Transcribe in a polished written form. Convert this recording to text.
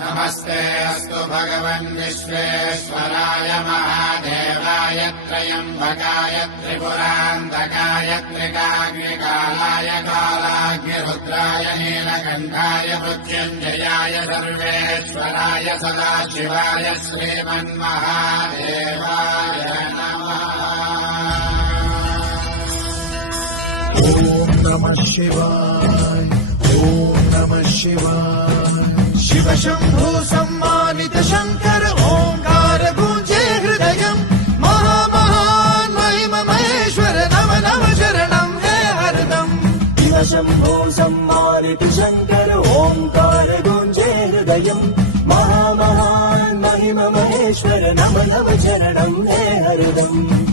नमस्ते अस्तु भगवन् विश्वेश्वराय महादेवाय त्र्यम्बकाय त्रिपुरान्तकाय त्रिकाग्निकालाय कालाग्निरुद्राय नीलकण्ठाय मृत्युञ्जयाय सर्वेश्वराय सदाशिवाय श्रीमन्महादेवाय नमः। ॐ नमः शिवाय, ॐ नमः शिवाय। शिव शंभो सम्मानित शंकर ओंकार गूंजे हृदयम् महामहान् महिम महेश्वर नव नव शरणं हे हरदम्। शिव शंभो सम्मानित शंकर ओंकार गूंजे हृदयम् महामहान् महिम महेश्वर नव नव शरणं हे हरदम्।